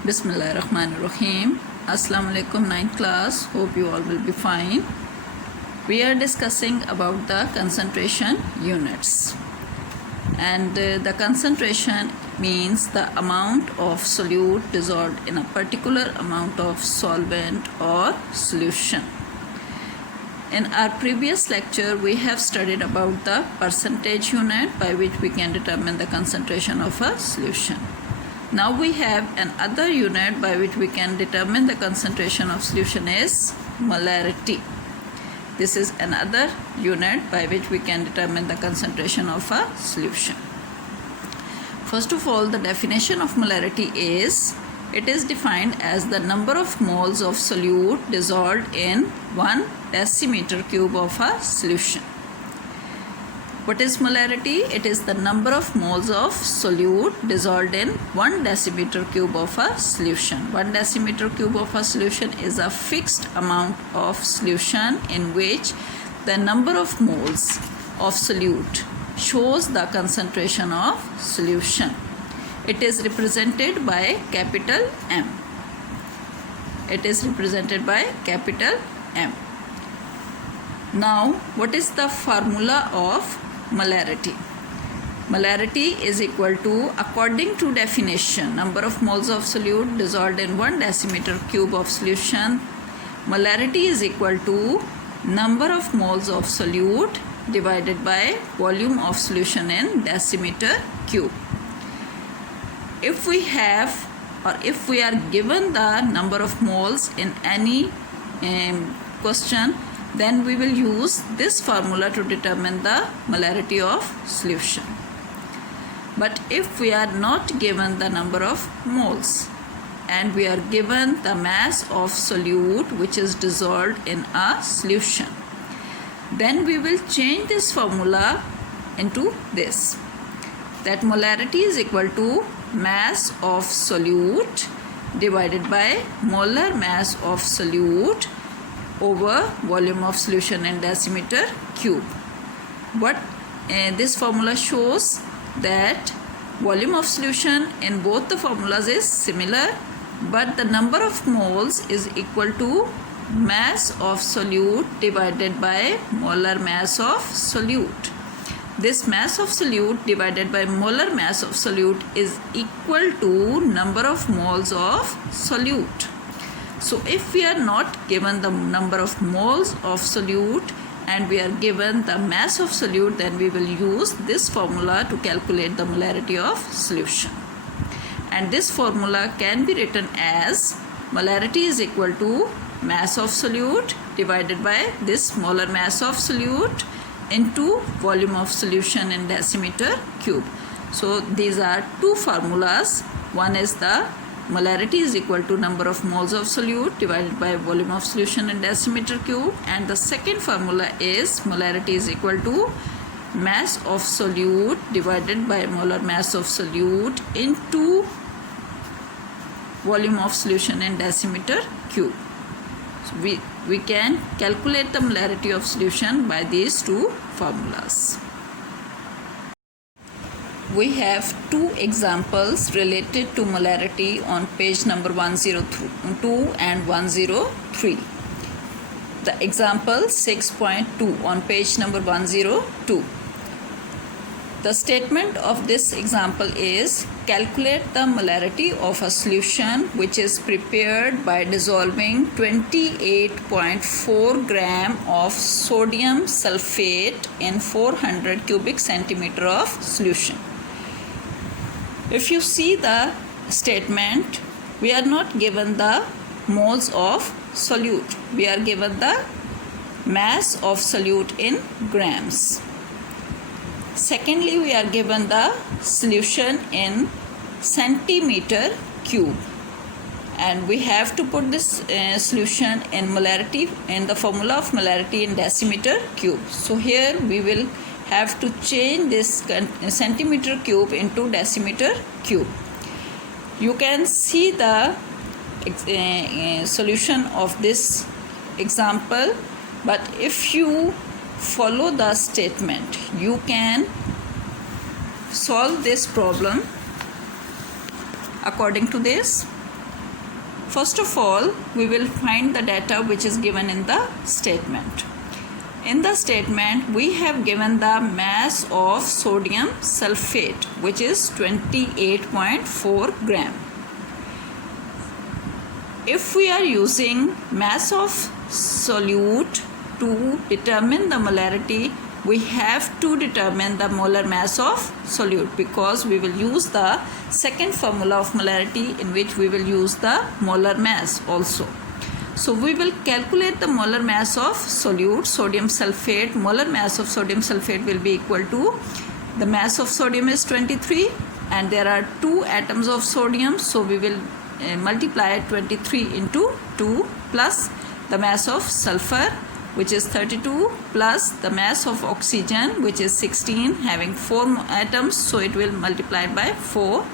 Bismillahirrahmanirrahim. Assalamu alaikum 9th class. Hope you all will be fine. We are discussing about the concentration units. And the concentration means the amount of solute dissolved in a particular amount of solvent or solution. In our previous lecture, we have studied about the percentage unit by which we can determine the concentration of a solution. Now we have another unit by which we can determine the concentration of solution is molarity. This is another unit by which we can determine the concentration of a solution. First of all, the definition of molarity is, it is defined as the number of moles of solute dissolved in 1 decimeter cube of a solution. What is molarity? It is the number of moles of solute dissolved in 1 decimeter cube of a solution. 1 decimeter cube of a solution is a fixed amount of solution in which the number of moles of solute shows the concentration of solution. It is represented by capital M. It is represented by capital M. Now, what is the formula of molarity? Molarity is equal to, according to definition, number of moles of solute dissolved in 1 decimeter cube of solution. Molarity is equal to number of moles of solute divided by volume of solution in decimeter cube. If we have, or if we are given the number of moles in any question, then we will use this formula to determine the molarity of solution. But if we are not given the number of moles and we are given the mass of solute which is dissolved in a solution, then we will change this formula into this, that molarity is equal to mass of solute divided by molar mass of solute over volume of solution in decimeter cube. But this formula shows that volume of solution in both the formulas is similar, but the number of moles is equal to mass of solute divided by molar mass of solute. This mass of solute divided by molar mass of solute is equal to number of moles of solute. So if we are not given the number of moles of solute and we are given the mass of solute, then we will use this formula to calculate the molarity of solution. And this formula can be written as molarity is equal to mass of solute divided by this molar mass of solute into volume of solution in decimeter cube. So these are two formulas. One is the molarity is equal to number of moles of solute divided by volume of solution in decimeter cube, and the second formula is molarity is equal to mass of solute divided by molar mass of solute into volume of solution in decimeter cube. So we can calculate the molarity of solution by these two formulas. We have two examples related to molarity on page number 102 and 103. The example 6.2 on page number 102. The statement of this example is, calculate the molarity of a solution which is prepared by dissolving 28.4 gram of sodium sulfate in 400 cubic centimeter of solution. If you see the statement, we are not given the moles of solute. We are given the mass of solute in grams. Secondly, we are given the solution in centimeter cube. And we have to put this solution in molarity, in the formula of molarity in decimeter cube. So here we will have to change this centimeter cube into decimeter cube. You can see the solution of this example, but if you follow the statement, you can solve this problem according to this. First of all, we will find the data which is given in the statement. In the statement, we have given the mass of sodium sulfate, which is 28.4 gram. If we are using mass of solute to determine the molarity, we have to determine the molar mass of solute, because we will use the second formula of molarity, in which we will use the molar mass also. So we will calculate the molar mass of solute, sodium sulfate. Molar mass of sodium sulfate will be equal to, the mass of sodium is 23 and there are 2 atoms of sodium, so we will multiply 23 into 2 plus the mass of sulfur, which is 32, plus the mass of oxygen, which is 16, having 4 atoms, so it will multiply by 4.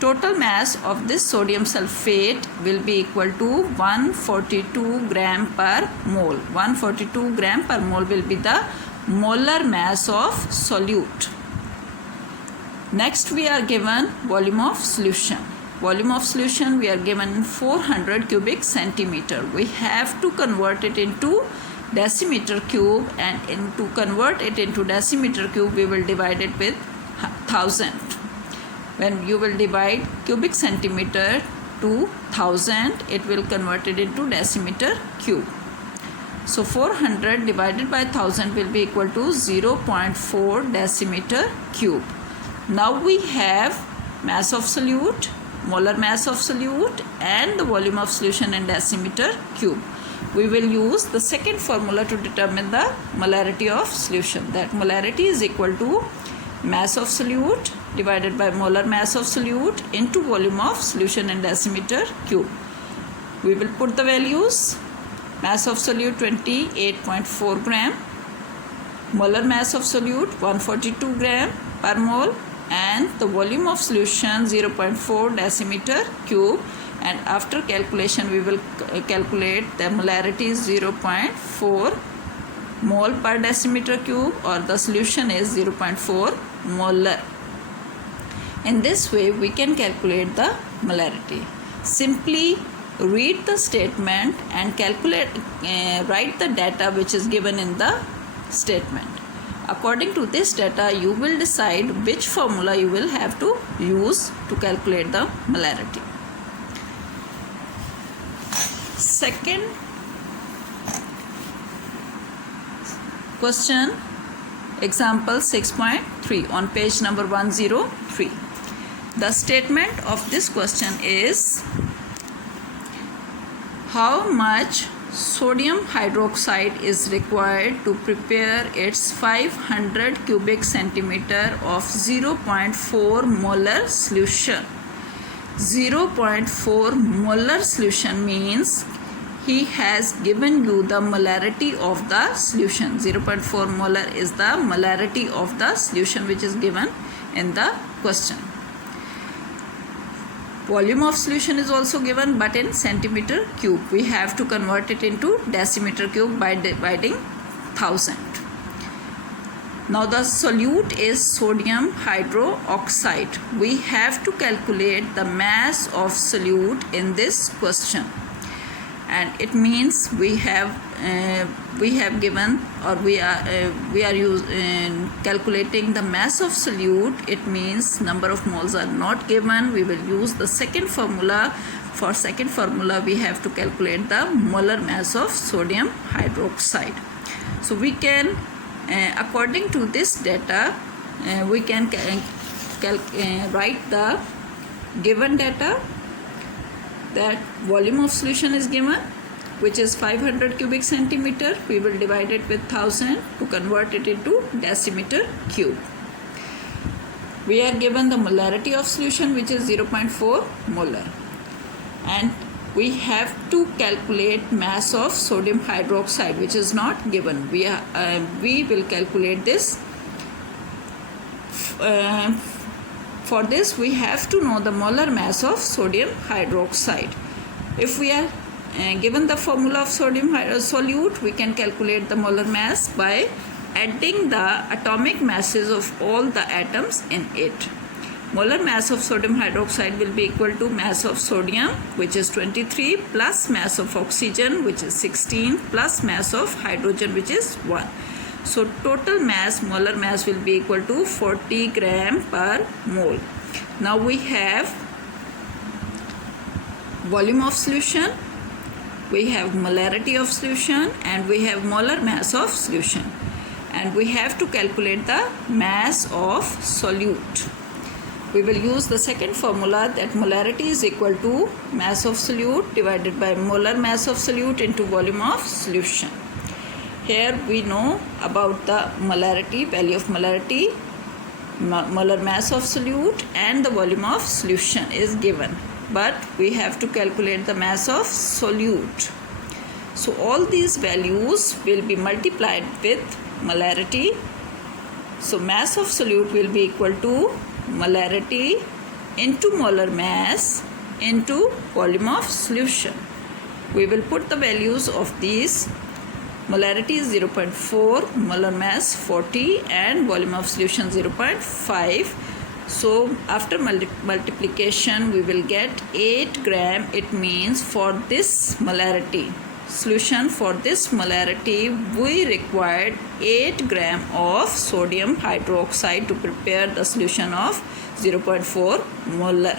Total mass of this sodium sulfate will be equal to 142 gram per mole. 142 gram per mole will be the molar mass of solute. Next, we are given volume of solution. Volume of solution we are given 400 cubic centimeter. We have to convert it into decimeter cube, and to convert it into decimeter cube we will divide it with 1000. When you will divide cubic centimeter to 1000, it will convert it into decimeter cube. So 400 divided by 1000 will be equal to 0.4 decimeter cube. Now we have mass of solute, molar mass of solute, and the volume of solution in decimeter cube. We will use the second formula to determine the molarity of solution. That molarity is equal to mass of solute divided by molar mass of solute into volume of solution in decimeter cube. We will put the values. Mass of solute 28.4 gram, molar mass of solute 142 gram per mole, and the volume of solution 0.4 decimeter cube, and after calculation we will calculate the molarity is 0.4 mole per decimeter cube, or the solution is 0.4 molar. In this way we can calculate the molarity. Simply read the statement and calculate, write the data which is given in the statement. According to this data, you will decide which formula you will have to use to calculate the molarity. Second question, example 6.3 on page number 103. The statement of this question is, how much sodium hydroxide is required to prepare its 500 cubic centimeter of 0.4 molar solution? 0.4 molar solution means he has given you the molarity of the solution. 0.4 molar is the molarity of the solution which is given in the question. Volume of solution is also given, but in centimeter cube. We have to convert it into decimeter cube by dividing 1000. Now the solute is sodium hydroxide. We have to calculate the mass of solute in this question, and it means we have given, or we are calculating the mass of solute. It means number of moles are not given. We will use the second formula. For second formula we have to calculate the molar mass of sodium hydroxide. So we can, according to this data, we can write the given data, that volume of solution is given, which is 500 cubic centimeter. We will divide it with 1000 to convert it into decimeter cube. We are given the molarity of solution, which is 0.4 molar, and we have to calculate mass of sodium hydroxide, which is not given. We will calculate this. For this we have to know the molar mass of sodium hydroxide. If we are given the formula of sodium solute, we can calculate the molar mass by adding the atomic masses of all the atoms in it. Molar mass of sodium hydroxide will be equal to mass of sodium, which is 23, plus mass of oxygen, which is 16, plus mass of hydrogen, which is 1. So total mass, molar mass, will be equal to 40 gram per mole. Now we have volume of solution, we have molarity of solution, and we have molar mass of solution. And we have to calculate the mass of solute. We will use the second formula, that molarity is equal to mass of solute divided by molar mass of solute into volume of solution. Here we know about the molarity, value of molarity, molar mass of solute, and the volume of solution is given. But we have to calculate the mass of solute. So all these values will be multiplied with molarity. So mass of solute will be equal to molarity into molar mass into volume of solution. We will put the values of these. Molarity is 0.4, molar mass 40, and volume of solution 0.5. So after multiplication we will get 8 gram. It means for this molarity solution, for this molarity we required 8 gram of sodium hydroxide to prepare the solution of 0.4 molar.